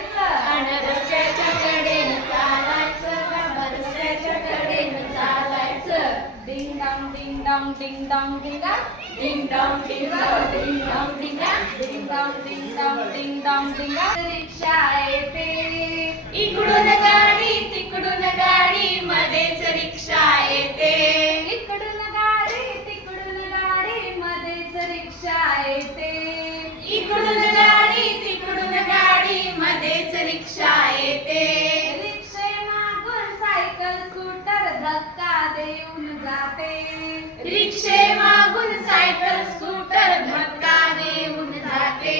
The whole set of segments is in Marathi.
चालायचं आणि रस्त्याच्या कडेनं चालायचं बाबा रस्त्याच्या कडेनं चालायचं. डिंग डॉंग डिंग डॉंग डिंग डॉंग डिंगा डिंग डॉंग डिंग डॉंग डिंग डॉंग डिंगा. डिंग डॉंग डिंग डॉंग डिंग डॉंग डिंगा. रिक्षा येते इकडून गाडी तिकडून गाडी मध्येच रिक्षा येते. इकडून गाडी तिकडून गाडी मध्येच रिक्षा येते. इकडून गाडी तिकडून गाडी मध्येच रिक्षा येते. रिक्षे मागून सायकल स्कूटर धक्का देऊन जाते. रिक्षे मागून सायकल स्कूटर धक्का देऊन जाते.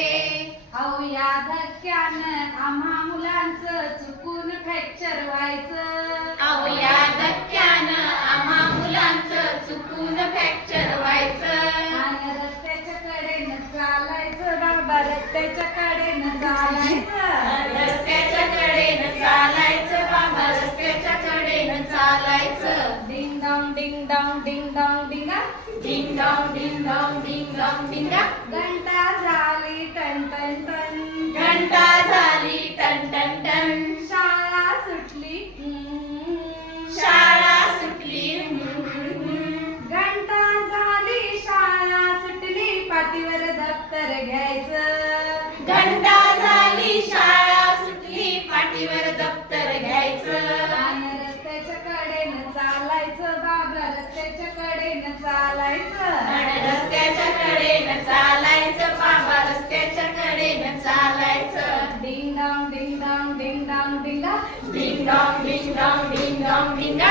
अहो या धक्क्यानं आम्हा मुलांचं चुकून फ्रॅक्चर व्हायचं. अहो या धक्क्यानं आम्हा मुलांचं चुकून फ्रॅक्चर व्हायचं. आणि रस्त्याच्या कडेनं चालायचं बाबा रस्त्याच्या कडेनं चालायचं. रस्त्याच्या कडेनं चालायचं बाबा रस्त्याच्या कडेनं चालायचं. डिंग डॉंग डिंग डॉंग डिंग डॉंग डिंगा. डिंग डॉंग डिंग डॉंग डिंग डॉंग डिंगा. घंटा झाली टन टन टन. घंटा झाली टन टन टन. शाळा सुटली शाळा सुटली. घंटा झाली शाळा सुटली पाठीवर दप्तर घ्यायचं. घंटा झाली शाळा सुटली पाठीवर दप्तर घ्यायचं. आणि रस्त्याच्या कडेनं चालायचं बाबा रस्त्याच्या कडेनं चालायचं. आणि रस्त्याच्या कडेनं चालायचं बाबा रस्त्याच्या कडेनं चालायचं. डिंग डॉंग डिंग डॉंग डिंग डॉंग डिंगा. डिंग डॉंग डिंग डॉंग डिंग डॉंग डिंगा.